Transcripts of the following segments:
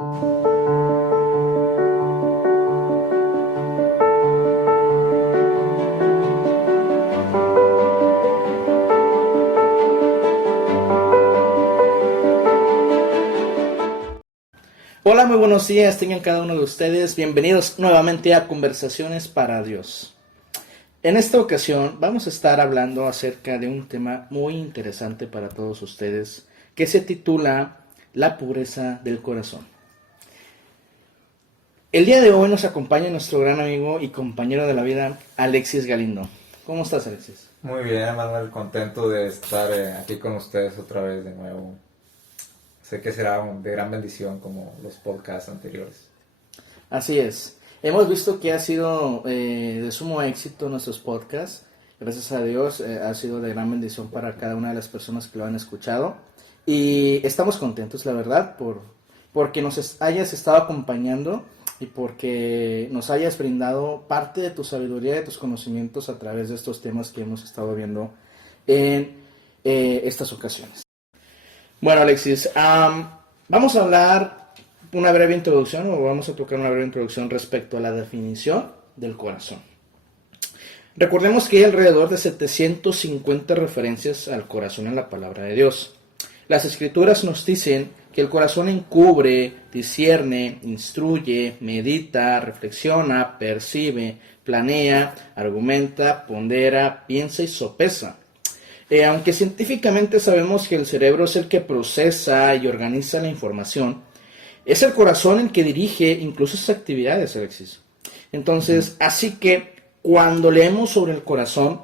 Hola, muy buenos días, tengan cada uno de ustedes. Bienvenidos nuevamente a Conversaciones para Dios. En esta ocasión vamos a estar hablando acerca de un tema muy interesante para todos ustedes que se titula La pureza del corazón. El día de hoy nos acompaña nuestro gran amigo y compañero de la vida, Alexis Galindo. ¿Cómo estás, Alexis? Muy bien, Manuel, contento de estar aquí con ustedes otra vez de nuevo. Sé que será de gran bendición como los podcasts anteriores. Así es. Hemos visto que ha sido de sumo éxito nuestros podcasts. Gracias a Dios ha sido de gran bendición para cada una de las personas que lo han escuchado. Y estamos contentos, la verdad, porque nos hayas estado acompañando y porque nos hayas brindado parte de tu sabiduría y de tus conocimientos a través de estos temas que hemos estado viendo en estas ocasiones. Bueno, Alexis, vamos a hablar una breve introducción o vamos a tocar una breve introducción respecto a la definición del corazón. Recordemos que hay alrededor de 750 referencias al corazón en la palabra de Dios. Las escrituras nos dicen que el corazón encubre, discierne, instruye, medita, reflexiona, percibe, planea, argumenta, pondera, piensa y sopesa. Aunque científicamente sabemos que el cerebro es el que procesa y organiza la información, es el corazón el que dirige incluso esas actividades, Alexis. Entonces, así que cuando leemos sobre el corazón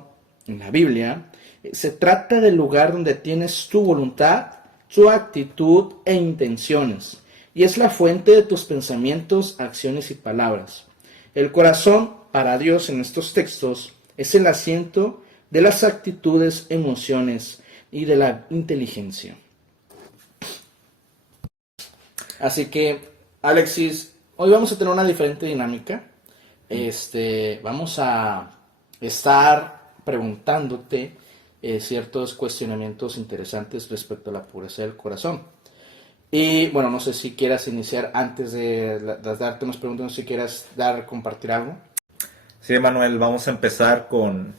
en la Biblia, se trata del lugar donde tienes tu voluntad, tu actitud e intenciones, y es la fuente de tus pensamientos, acciones y palabras. El corazón, para Dios en estos textos, es el asiento de las actitudes, emociones y de la inteligencia. Así que, Alexis, hoy vamos a tener una diferente dinámica. Vamos a estar preguntándote ciertos cuestionamientos interesantes respecto a la pureza del corazón. Y bueno, no sé si quieras iniciar antes de darte unas preguntas, no sé si quieras compartir algo. Sí, Manuel, vamos a empezar con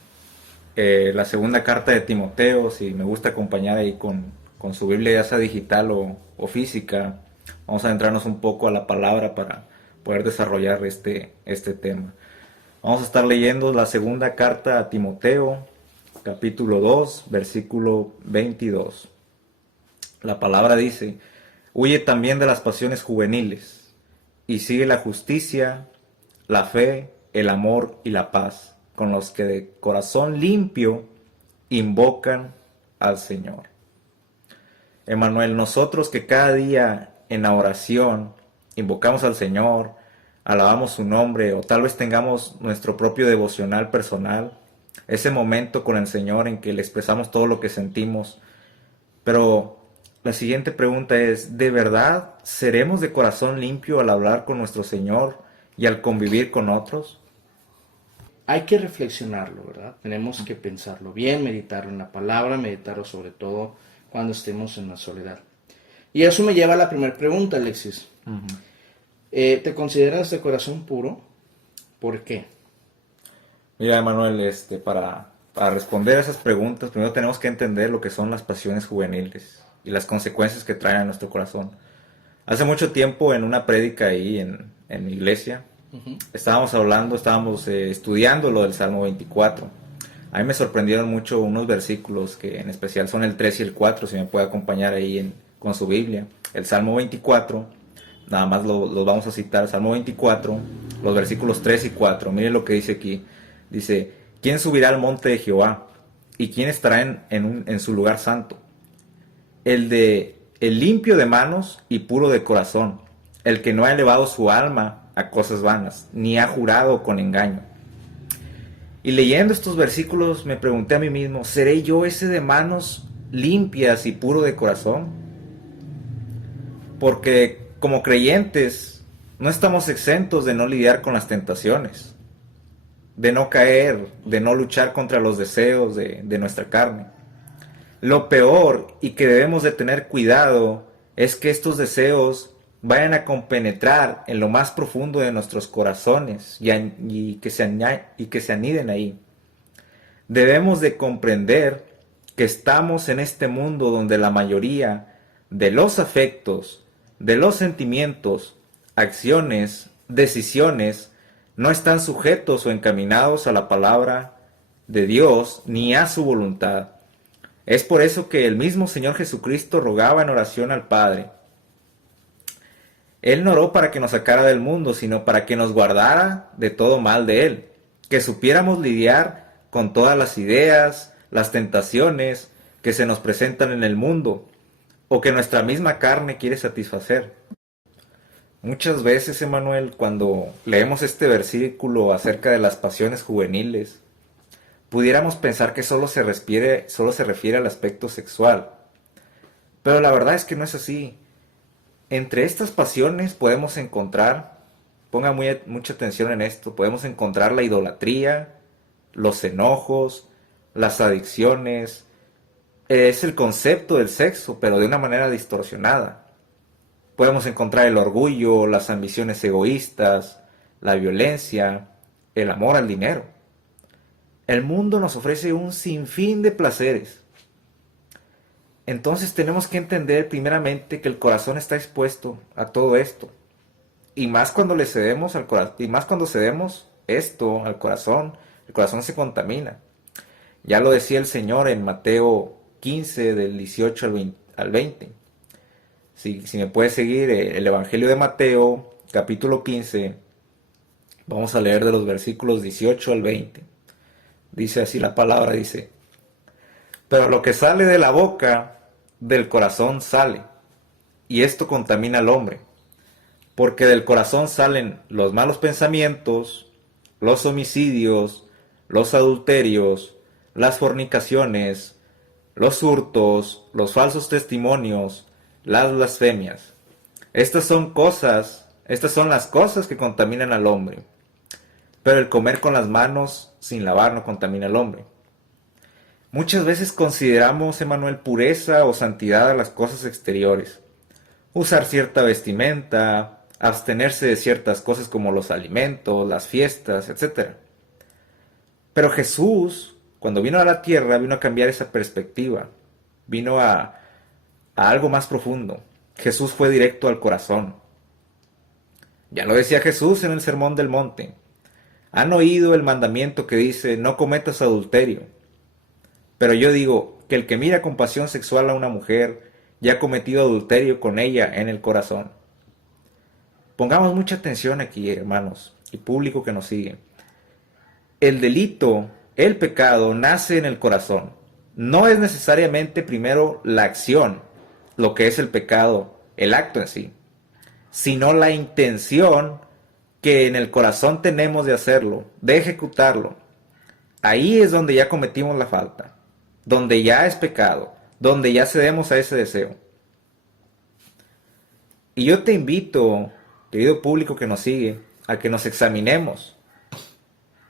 la segunda carta de Timoteo. Si me gusta acompañar ahí con su Biblia, ya sea digital o física, vamos a adentrarnos un poco a la palabra para poder desarrollar este tema. Vamos a estar leyendo la segunda carta a Timoteo, capítulo 2, versículo 22. La palabra dice: huye también de las pasiones juveniles y sigue la justicia, la fe, el amor y la paz, con los que de corazón limpio invocan al Señor. Emmanuel, nosotros que cada día en la oración invocamos al Señor, alabamos su nombre, o tal vez tengamos nuestro propio devocional personal, ese momento con el Señor en que le expresamos todo lo que sentimos. Pero la siguiente pregunta es: ¿de verdad seremos de corazón limpio al hablar con nuestro Señor y al convivir con otros? Hay que reflexionarlo, ¿verdad? Tenemos que pensarlo bien, meditarlo en la palabra, meditarlo sobre todo cuando estemos en la soledad. Y eso me lleva a la primera pregunta, Alexis. ¿Te consideras de corazón puro? ¿Por qué? Mira, Manuel, para responder a esas preguntas, primero tenemos que entender lo que son las pasiones juveniles y las consecuencias que traen a nuestro corazón. Hace mucho tiempo, en una prédica ahí en mi iglesia, estábamos estudiando lo del Salmo 24. A mí me sorprendieron mucho unos versículos que en especial son el 3 y el 4, si me puede acompañar ahí con su Biblia. El Salmo 24, nada más los vamos a citar. Salmo 24, los versículos 3 y 4. Miren lo que dice aquí. Dice: ¿quién subirá al monte de Jehová? ¿Y quién estará en su lugar santo? El limpio de manos y puro de corazón, el que no ha elevado su alma a cosas vanas, ni ha jurado con engaño. Y leyendo estos versículos me pregunté a mí mismo: ¿seré yo ese de manos limpias y puro de corazón? Porque como creyentes no estamos exentos de no lidiar con las tentaciones, de no caer, de no luchar contra los deseos de nuestra carne. Lo peor y que debemos de tener cuidado es que estos deseos vayan a compenetrar en lo más profundo de nuestros corazones y que se aniden ahí. Debemos de comprender que estamos en este mundo donde la mayoría de los afectos, de los sentimientos, acciones, decisiones, no están sujetos o encaminados a la palabra de Dios ni a su voluntad. Es por eso que el mismo Señor Jesucristo rogaba en oración al Padre. Él no oró para que nos sacara del mundo, sino para que nos guardara de todo mal de él, que supiéramos lidiar con todas las ideas, las tentaciones que se nos presentan en el mundo, o que nuestra misma carne quiere satisfacer. Muchas veces, Emanuel, cuando leemos este versículo acerca de las pasiones juveniles, pudiéramos pensar que solo se refiere al aspecto sexual. Pero la verdad es que no es así. Entre estas pasiones podemos encontrar, ponga mucha atención en esto, podemos encontrar la idolatría, los enojos, las adicciones. Es el concepto del sexo, pero de una manera distorsionada. Podemos encontrar el orgullo, las ambiciones egoístas, la violencia, el amor al dinero. El mundo nos ofrece un sinfín de placeres. Entonces tenemos que entender primeramente que el corazón está expuesto a todo esto. Y más cuando le cedemos al corazón, y más cuando cedemos esto al corazón, el corazón se contamina. Ya lo decía el Señor en Mateo 15, del 18 al 20. Si me puede seguir, el Evangelio de Mateo, capítulo 15, vamos a leer de los versículos 18 al 20. Dice así la palabra, dice: pero lo que sale de la boca, del corazón sale, y esto contamina al hombre, porque del corazón salen los malos pensamientos, los homicidios, los adulterios, las fornicaciones, los hurtos, los falsos testimonios, las blasfemias. Estas son las cosas que contaminan al hombre. Pero el comer con las manos sin lavar no contamina al hombre. Muchas veces consideramos, Emanuel, pureza o santidad a las cosas exteriores. Usar cierta vestimenta, abstenerse de ciertas cosas como los alimentos, las fiestas, etc. Pero Jesús, cuando vino a la tierra, vino a cambiar esa perspectiva. Vino a algo más profundo. Jesús fue directo al corazón. Ya lo decía Jesús en el Sermón del Monte. Han oído el mandamiento que dice: no cometas adulterio. Pero yo digo que el que mira con pasión sexual a una mujer ya ha cometido adulterio con ella en el corazón. Pongamos mucha atención aquí, hermanos, y público que nos sigue. El delito, el pecado, nace en el corazón. No es necesariamente primero la acción, lo que es el pecado, el acto en sí, sino la intención que en el corazón tenemos de hacerlo, de ejecutarlo. Ahí es donde ya cometimos la falta, donde ya es pecado, donde ya cedemos a ese deseo. Y yo te invito, querido público que nos sigue, a que nos examinemos.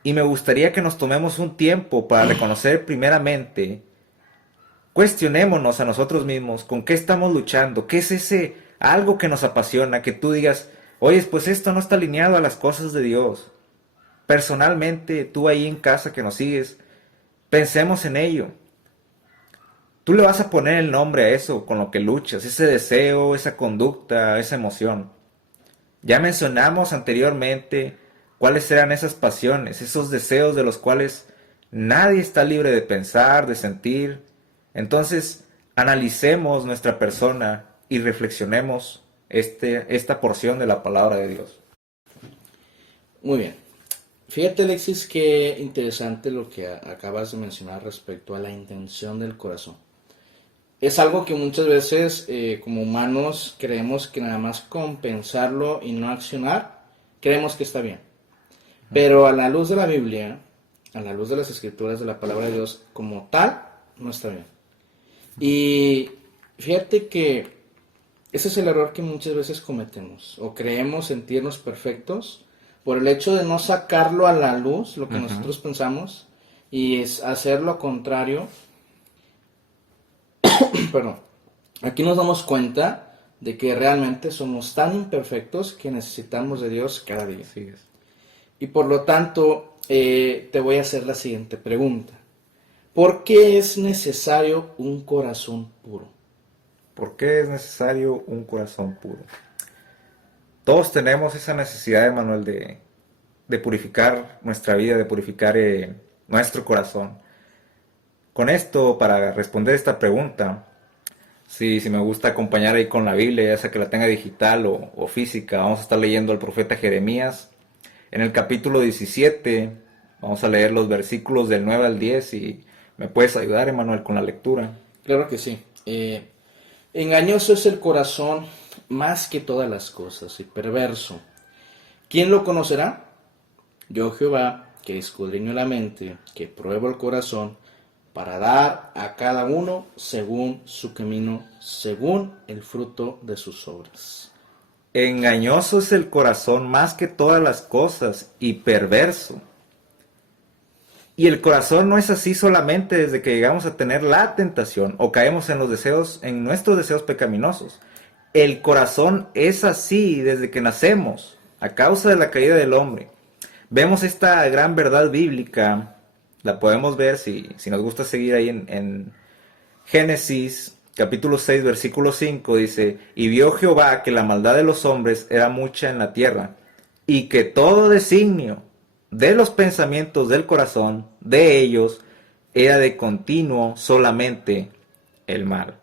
Y me gustaría que nos tomemos un tiempo para reconocer primeramente, cuestionémonos a nosotros mismos con qué estamos luchando, qué es ese algo que nos apasiona, que tú digas: oye, pues esto no está alineado a las cosas de Dios. Personalmente, tú ahí en casa que nos sigues, pensemos en ello. Tú le vas a poner el nombre a eso con lo que luchas, ese deseo, esa conducta, esa emoción. Ya mencionamos anteriormente cuáles eran esas pasiones, esos deseos de los cuales nadie está libre de pensar, de sentir. Entonces, analicemos nuestra persona y reflexionemos esta porción de la palabra de Dios. Muy bien. Fíjate, Alexis, qué interesante lo que acabas de mencionar respecto a la intención del corazón. Es algo que muchas veces como humanos creemos que nada más con pensarlo y no accionar, creemos que está bien. Pero a la luz de la Biblia, a la luz de las Escrituras, de la palabra de Dios, como tal, no está bien. Y fíjate que ese es el error que muchas veces cometemos, o creemos sentirnos perfectos por el hecho de no sacarlo a la luz, lo que nosotros pensamos, y es hacer lo contrario. Perdón. Aquí nos damos cuenta de que realmente somos tan imperfectos que necesitamos de Dios cada día. Así es. Y por lo tanto, te voy a hacer la siguiente pregunta. ¿Por qué es necesario un corazón puro? ¿Por qué es necesario un corazón puro? Todos tenemos esa necesidad, Emanuel, de purificar nuestra vida, de purificar nuestro corazón. Con esto, para responder esta pregunta, sí, me gusta acompañar ahí con la Biblia, ya sea que la tenga digital o física. Vamos a estar leyendo al profeta Jeremías. En el capítulo 17, vamos a leer los versículos del 9 al 10 y me puedes ayudar, Emanuel, con la lectura. Claro que sí. Engañoso es el corazón más que todas las cosas y perverso. ¿Quién lo conocerá? Yo Jehová, que escudriño la mente, que pruebo el corazón, para dar a cada uno según su camino, según el fruto de sus obras. Engañoso es el corazón más que todas las cosas y perverso. Y el corazón no es así solamente desde que llegamos a tener la tentación o caemos en los deseos, en nuestros deseos pecaminosos. El corazón es así desde que nacemos, a causa de la caída del hombre. Vemos esta gran verdad bíblica, la podemos ver si nos gusta seguir ahí en Génesis capítulo 6 versículo 5, dice: y vio Jehová que la maldad de los hombres era mucha en la tierra, y que todo designio de los pensamientos del corazón de ellos era de continuo solamente el mal.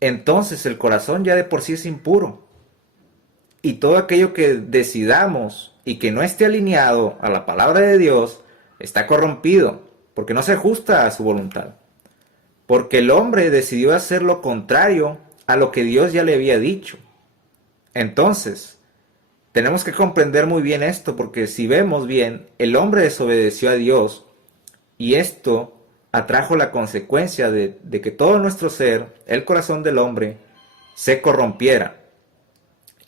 Entonces el corazón ya de por sí es impuro, y todo aquello que decidamos y que no esté alineado a la palabra de Dios está corrompido, porque no se ajusta a su voluntad, porque el hombre decidió hacer lo contrario a lo que Dios ya le había dicho. Entonces tenemos que comprender muy bien esto, porque si vemos bien, el hombre desobedeció a Dios y esto atrajo la consecuencia de que todo nuestro ser, el corazón del hombre, se corrompiera.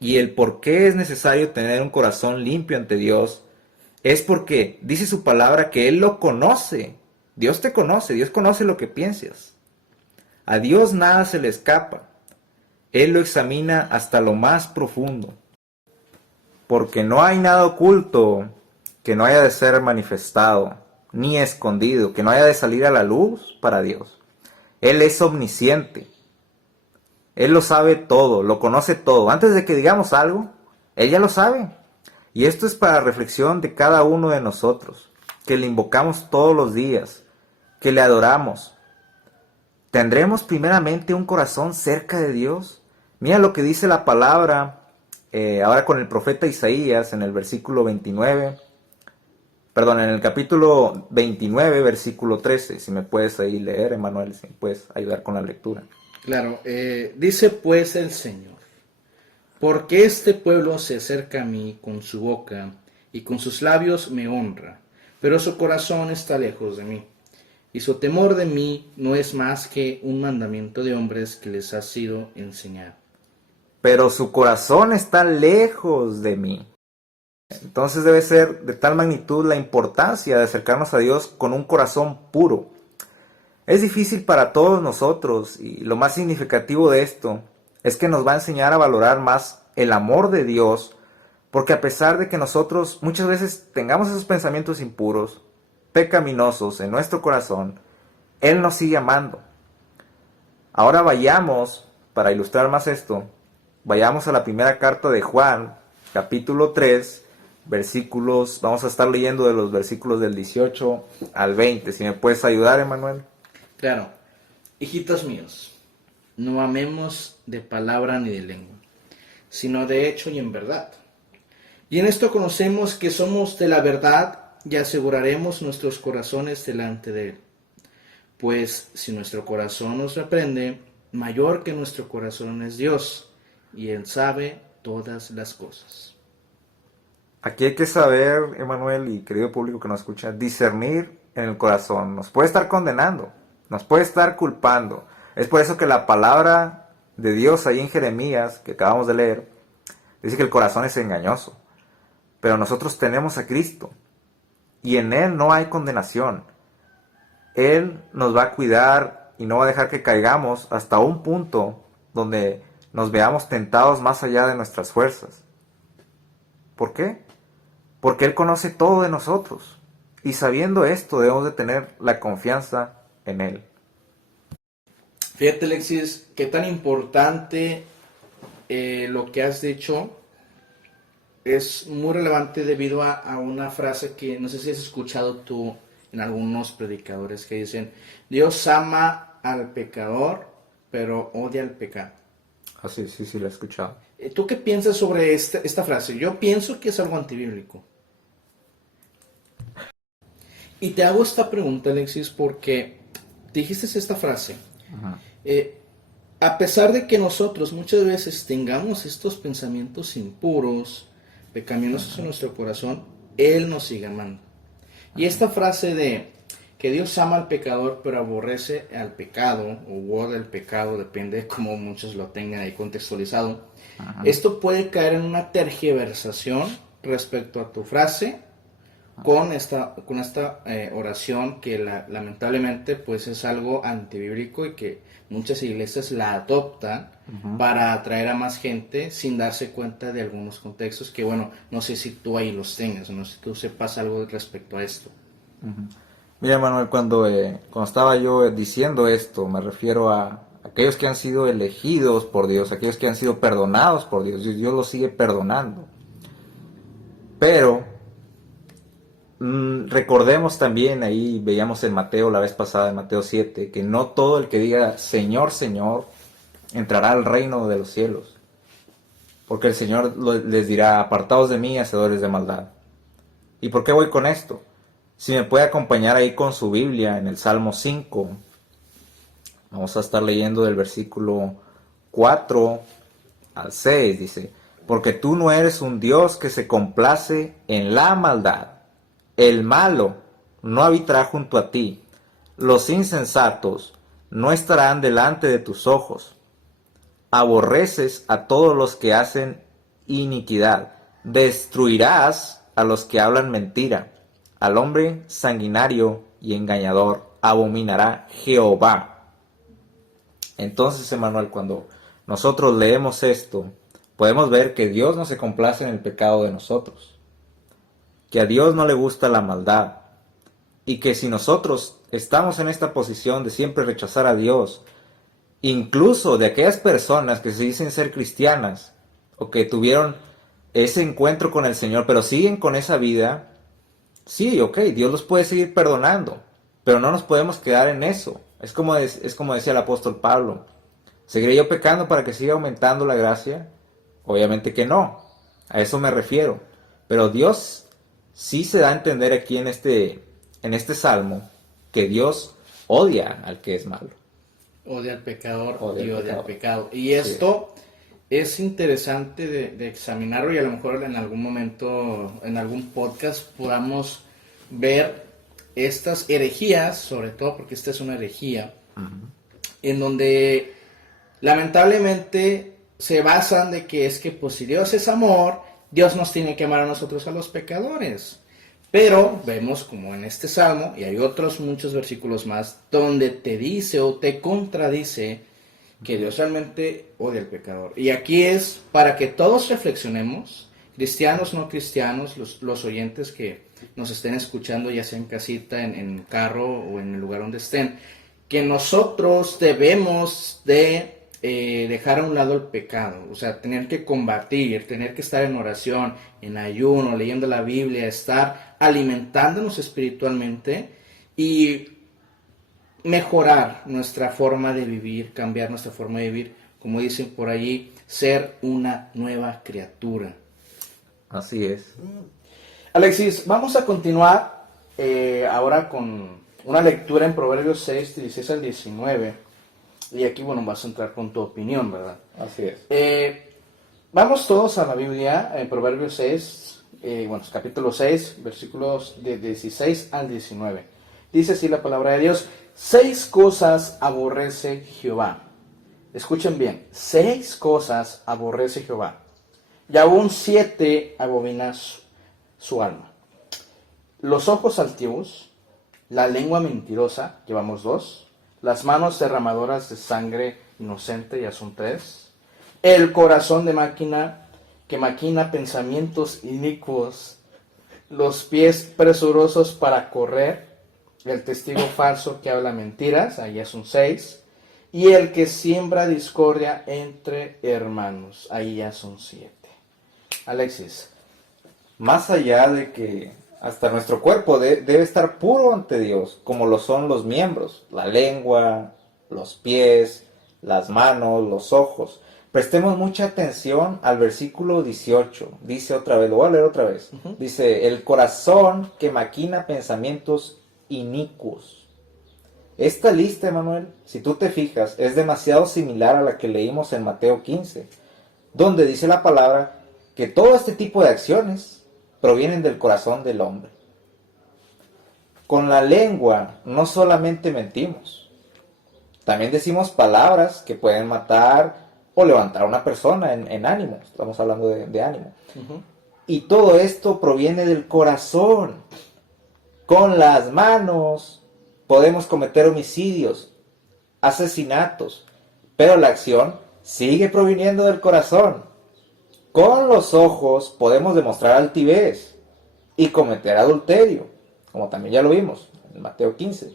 Y el por qué es necesario tener un corazón limpio ante Dios es porque dice su palabra que Él lo conoce. Dios te conoce, Dios conoce lo que piensas. A Dios nada se le escapa. Él lo examina hasta lo más profundo. Porque no hay nada oculto que no haya de ser manifestado, ni escondido, que no haya de salir a la luz para Dios. Él es omnisciente. Él lo sabe todo, lo conoce todo. Antes de que digamos algo, Él ya lo sabe. Y esto es para reflexión de cada uno de nosotros, que le invocamos todos los días, que le adoramos. ¿Tendremos primeramente un corazón cerca de Dios? Mira lo que dice la palabra ahora con el profeta Isaías en el versículo 29, perdón, en el capítulo 29, versículo 13. Si me puedes ahí leer, Emanuel, si me puedes ayudar con la lectura. Claro, dice pues el Señor: porque este pueblo se acerca a mí con su boca y con sus labios me honra, pero su corazón está lejos de mí, y su temor de mí no es más que un mandamiento de hombres que les ha sido enseñado. Pero su corazón está lejos de mí. Entonces debe ser de tal magnitud la importancia de acercarnos a Dios con un corazón puro. Es difícil para todos nosotros, y lo más significativo de esto es que nos va a enseñar a valorar más el amor de Dios, porque a pesar de que nosotros muchas veces tengamos esos pensamientos impuros, pecaminosos en nuestro corazón, Él nos sigue amando. Ahora vayamos, para ilustrar más esto, vayamos a la primera carta de Juan, capítulo 3, versículos, vamos a estar leyendo de los versículos del 18 al 20. Si me puedes ayudar, Emanuel. Claro, hijitos míos, no amemos de palabra ni de lengua, sino de hecho y en verdad. Y en esto conocemos que somos de la verdad y aseguraremos nuestros corazones delante de Él. Pues si nuestro corazón nos reprende, mayor que nuestro corazón es Dios, y Él sabe todas las cosas. Aquí hay que saber, Emanuel y querido público que nos escucha, discernir en el corazón. Nos puede estar condenando, nos puede estar culpando. Es por eso que la palabra de Dios ahí en Jeremías, que acabamos de leer, dice que el corazón es engañoso. Pero nosotros tenemos a Cristo y en Él no hay condenación. Él nos va a cuidar y no va a dejar que caigamos hasta un punto donde nos veamos tentados más allá de nuestras fuerzas. ¿Por qué? Porque Él conoce todo de nosotros. Y sabiendo esto, debemos de tener la confianza en Él. Fíjate, Alexis, qué tan importante lo que has dicho es muy relevante debido a una frase que no sé si has escuchado tú en algunos predicadores que dicen: Dios ama al pecador, pero odia al pecado. Así, sí, la he escuchado. ¿Tú qué piensas sobre esta frase? Yo pienso que es algo antibíblico. Y te hago esta pregunta, Alexis, porque dijiste esta frase. Ajá. A pesar de que nosotros muchas veces tengamos estos pensamientos impuros, pecaminosos en nuestro corazón, Él nos sigue amando. Y esta frase de que Dios ama al pecador pero aborrece al pecado, o odia al pecado, depende de cómo muchos lo tengan ahí contextualizado. Ajá. Esto puede caer en una tergiversación respecto a tu frase con esta oración que lamentablemente pues es algo antibíblico y que muchas iglesias la adoptan para atraer a más gente sin darse cuenta de algunos contextos que, bueno, no sé si tú ahí los tengas, no sé si tú sepas algo respecto a esto. Mira, Manuel, cuando estaba yo diciendo esto, me refiero a aquellos que han sido elegidos por Dios, aquellos que han sido perdonados por Dios. Dios los sigue perdonando. Pero recordemos también, ahí veíamos en Mateo la vez pasada, en Mateo 7, que no todo el que diga Señor, Señor, entrará al reino de los cielos. Porque el Señor les dirá: apartaos de mí, hacedores de maldad. ¿Y por qué voy con esto? Si me puede acompañar ahí con su Biblia en el Salmo 5, vamos a estar leyendo del versículo 4 al 6, dice: porque tú no eres un Dios que se complace en la maldad. El malo no habitará junto a ti. Los insensatos no estarán delante de tus ojos. Aborreces a todos los que hacen iniquidad. Destruirás a los que hablan mentira. Al hombre sanguinario y engañador abominará Jehová. Entonces, Emmanuel, cuando nosotros leemos esto, podemos ver que Dios no se complace en el pecado de nosotros, que a Dios no le gusta la maldad, y que si nosotros estamos en esta posición de siempre rechazar a Dios, incluso de aquellas personas que se dicen ser cristianas, o que tuvieron ese encuentro con el Señor, pero siguen con esa vida, sí, ok, Dios los puede seguir perdonando, pero no nos podemos quedar en eso. Es como decía el apóstol Pablo: ¿seguiré yo pecando para que siga aumentando la gracia? Obviamente que no, a eso me refiero. Pero Dios sí se da a entender aquí en este salmo que Dios odia al que es malo. Odia al pecador Odia y al odia al pecado. pecado. Y esto es interesante de examinarlo, y a lo mejor en algún momento, en algún podcast, podamos ver estas herejías, sobre todo porque esta es una herejía, en donde lamentablemente se basan de que es que pues si Dios es amor, Dios nos tiene que amar a nosotros, a los pecadores. Pero vemos como en este salmo, y hay otros muchos versículos más, donde te dice o te contradice que Dios realmente odia al pecador. Y aquí es para que todos reflexionemos, cristianos, no cristianos, los oyentes que nos estén escuchando, ya sea en casita, en carro o en el lugar donde estén, que nosotros debemos de dejar a un lado el pecado, o sea, tener que combatir, tener que estar en oración, en ayuno, leyendo la Biblia, estar alimentándonos espiritualmente y mejorar nuestra forma de vivir, cambiar nuestra forma de vivir, como dicen por allí, ser una nueva criatura. Así es. Alexis, vamos a continuar ahora con una lectura en Proverbios 6, 16 al 19. Y aquí, bueno, vas a entrar con tu opinión, ¿verdad? Así es. Vamos todos a la Biblia, en Proverbios 6, capítulo 6, versículos de 16 al 19. Dice así la palabra de Dios: 6 cosas aborrece Jehová. Escuchen bien, 6 cosas aborrece Jehová, y aún 7 abomina su alma: los ojos altivos, la lengua mentirosa, llevamos 2, las manos derramadoras de sangre inocente, ya son 3, el corazón de máquina que maquina pensamientos inicuos, los pies presurosos para correr, el testigo falso que habla mentiras, ahí es un 6, y el que siembra discordia entre hermanos, ahí ya son 7. Alexis. Más allá de que hasta nuestro cuerpo debe estar puro ante Dios, como lo son los miembros, la lengua, los pies, las manos, los ojos. Prestemos mucha atención al versículo 18. Dice otra vez, lo voy a leer otra vez. Dice, el corazón que maquina pensamientos inicuos. Esta lista, Emanuel, si tú te fijas, es demasiado similar a la que leímos en Mateo 15, donde dice la palabra que todo este tipo de acciones provienen del corazón del hombre. Con la lengua no solamente mentimos, también decimos palabras que pueden matar o levantar a una persona en ánimo. Estamos hablando de ánimo. Y todo esto proviene del corazón. Con las manos podemos cometer homicidios, asesinatos, pero la acción sigue proviniendo del corazón. Con los ojos podemos demostrar altivez y cometer adulterio, como también ya lo vimos en Mateo 15.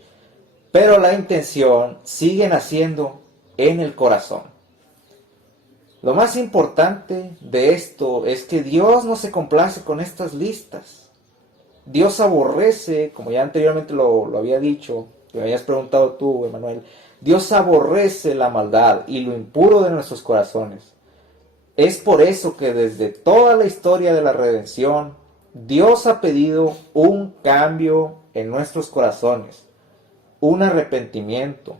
Pero la intención sigue naciendo en el corazón. Lo más importante de esto es que Dios no se complace con estas listas. Dios aborrece, como ya anteriormente lo había dicho, que me habías preguntado tú, Emanuel, Dios aborrece la maldad y lo impuro de nuestros corazones. Es por eso que desde toda la historia de la redención, Dios ha pedido un cambio en nuestros corazones, un arrepentimiento,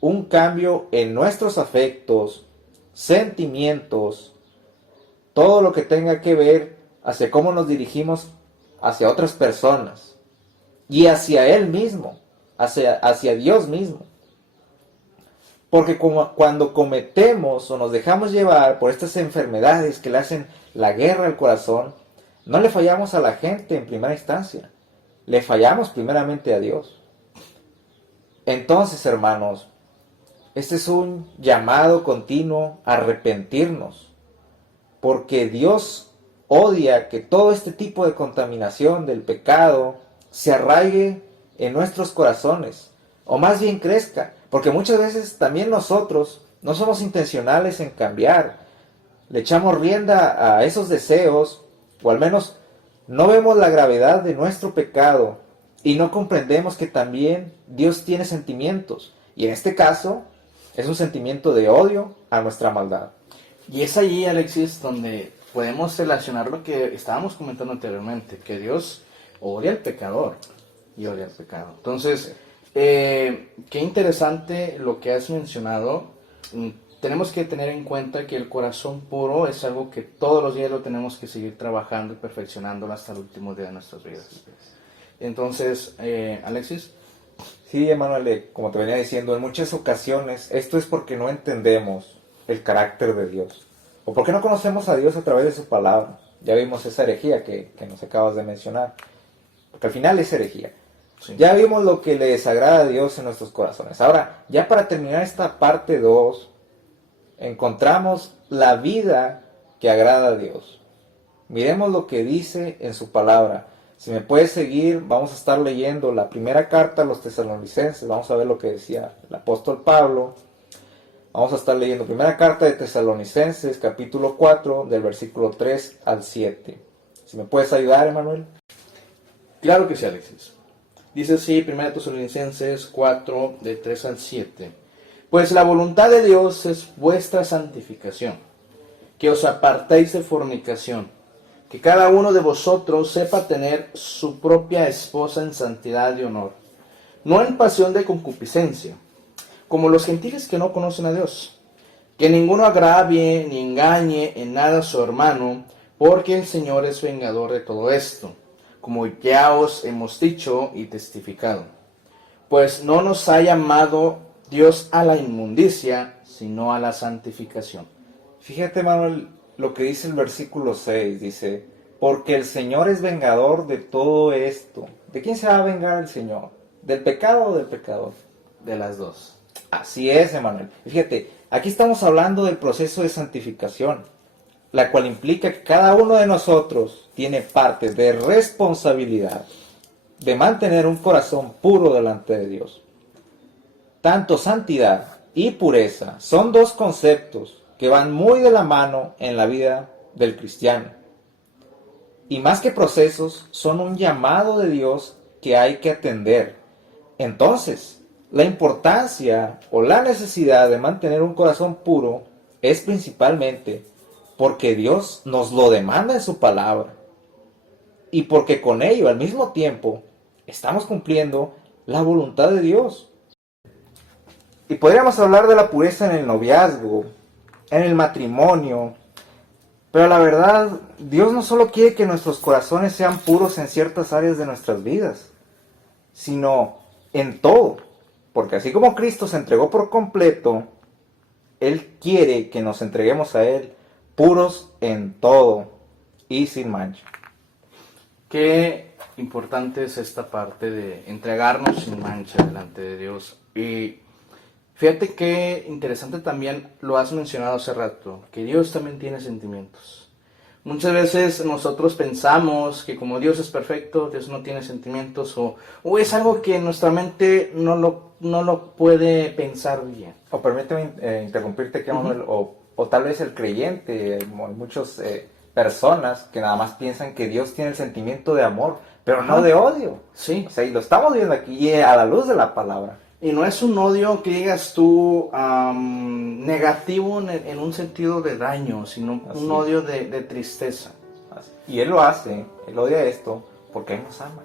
un cambio en nuestros afectos, sentimientos, todo lo que tenga que ver hacia cómo nos dirigimos hacia otras personas y hacia Él mismo, hacia Dios mismo. Porque cuando cometemos o nos dejamos llevar por estas enfermedades que le hacen la guerra al corazón, no le fallamos a la gente en primera instancia, le fallamos primeramente a Dios. Entonces, hermanos, este es un llamado continuo a arrepentirnos, porque Dios odia que todo este tipo de contaminación del pecado se arraigue en nuestros corazones, o más bien crezca, porque muchas veces también nosotros no somos intencionales en cambiar, le echamos rienda a esos deseos, o al menos no vemos la gravedad de nuestro pecado, y no comprendemos que también Dios tiene sentimientos, y en este caso es un sentimiento de odio a nuestra maldad. Y es allí, Alexis, donde podemos relacionar lo que estábamos comentando anteriormente, que Dios odia al pecador y odia al pecado. Entonces, qué interesante lo que has mencionado. Tenemos que tener en cuenta que el corazón puro es algo que todos los días lo tenemos que seguir trabajando y perfeccionándolo hasta el último día de nuestras vidas. Entonces, Alexis. Sí, Emanuel, como te venía diciendo, en muchas ocasiones esto es porque no entendemos el carácter de Dios, o porque no conocemos a Dios a través de su palabra. Ya vimos esa herejía que nos acabas de mencionar, porque al final es herejía. Sí. Ya vimos lo que le desagrada a Dios en nuestros corazones. Ahora, ya para terminar esta parte 2, encontramos la vida que agrada a Dios. Miremos lo que dice en su palabra. Si me puedes seguir, vamos a estar leyendo la primera carta a los tesalonicenses. Vamos a ver lo que decía el apóstol Pablo. Vamos a estar leyendo primera carta de Tesalonicenses, capítulo 4, del versículo 3 al 7. Si me puedes ayudar, Emanuel. Claro que sí, Alexis. Dice así, primera Tesalonicenses 4, de 3 al 7. Pues la voluntad de Dios es vuestra santificación, que os apartéis de fornicación, que cada uno de vosotros sepa tener su propia esposa en santidad y honor, no en pasión de concupiscencia, como los gentiles que no conocen a Dios, que ninguno agravie ni engañe en nada a su hermano, porque el Señor es vengador de todo esto, como ya os hemos dicho y testificado. Pues no nos ha llamado Dios a la inmundicia, sino a la santificación. Fíjate, Manuel, lo que dice el versículo 6, dice, porque el Señor es vengador de todo esto. ¿De quién se va a vengar el Señor? ¿Del pecado o del pecador? De las dos. Así es, Emanuel. Fíjate, Aquí estamos hablando del proceso de santificación, la cual implica que cada uno de nosotros tiene parte de responsabilidad de mantener un corazón puro delante de Dios. Tanto santidad y pureza son dos conceptos que van muy de la mano en la vida del cristiano. Y más que procesos, son un llamado de Dios que hay que atender. Entonces, la importancia o la necesidad de mantener un corazón puro es principalmente porque Dios nos lo demanda en su palabra. Y porque con ello, al mismo tiempo, estamos cumpliendo la voluntad de Dios. Y podríamos hablar de la pureza en el noviazgo, en el matrimonio, pero la verdad, Dios no solo quiere que nuestros corazones sean puros en ciertas áreas de nuestras vidas, sino en todo. Porque así como Cristo se entregó por completo, Él quiere que nos entreguemos a Él puros en todo y sin mancha. Qué importante es esta parte de entregarnos sin mancha delante de Dios. Y fíjate qué interesante también lo has mencionado hace rato, que Dios también tiene sentimientos. Muchas veces nosotros pensamos que como Dios es perfecto, Dios no tiene sentimientos o es algo que nuestra mente no lo puede pensar bien. O permíteme interrumpirte, que o tal vez el creyente, hay muchas personas que nada más piensan que Dios tiene el sentimiento de amor, pero no de odio. Sí. O sea, y lo estamos viendo aquí, y a la luz de la palabra. Y no es un odio que digas tú negativo en un sentido de daño, sino Así un odio de tristeza. Y Él lo hace, Él odia esto porque Él nos ama.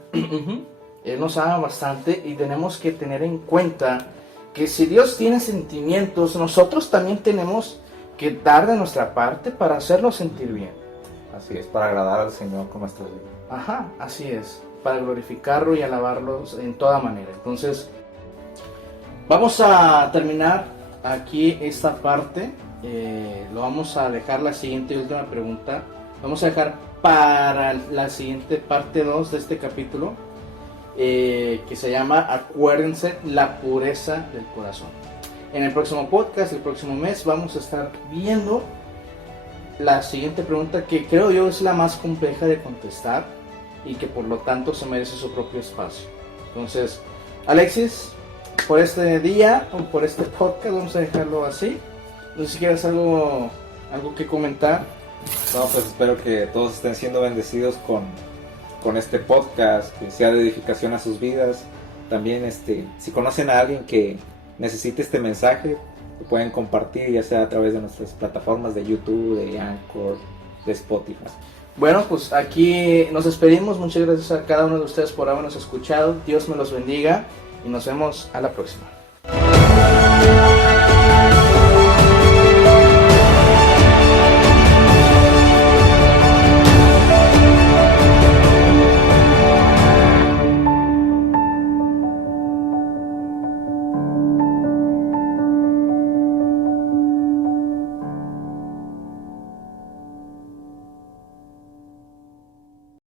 Él nos ama bastante y tenemos que tener en cuenta que si Dios tiene sentimientos, nosotros también tenemos que dar de nuestra parte para hacerlo sentir bien. Así es, para agradar al Señor con nuestras vidas. Ajá, así es, para glorificarlo y alabarlo en toda manera. Entonces, vamos a terminar aquí esta parte. Lo vamos a dejar la siguiente y última pregunta. Vamos a dejar para la siguiente parte 2 de este capítulo, que se llama Acuérdense la pureza del corazón. En el próximo podcast, el próximo mes, vamos a estar viendo la siguiente pregunta, que creo yo es la más compleja de contestar y que por lo tanto se merece su propio espacio. Entonces, Alexis, por este día o por este podcast vamos a dejarlo así. No sé si quieres algo que comentar. No, pues espero que todos estén siendo bendecidos con este podcast, que sea de edificación a sus vidas. También si conocen a alguien que necesite este mensaje, lo pueden compartir, ya sea a través de nuestras plataformas de YouTube, de Anchor, de Spotify. Bueno, pues aquí nos despedimos. Muchas gracias a cada uno de ustedes por habernos escuchado. Dios me los bendiga y nos vemos a la próxima.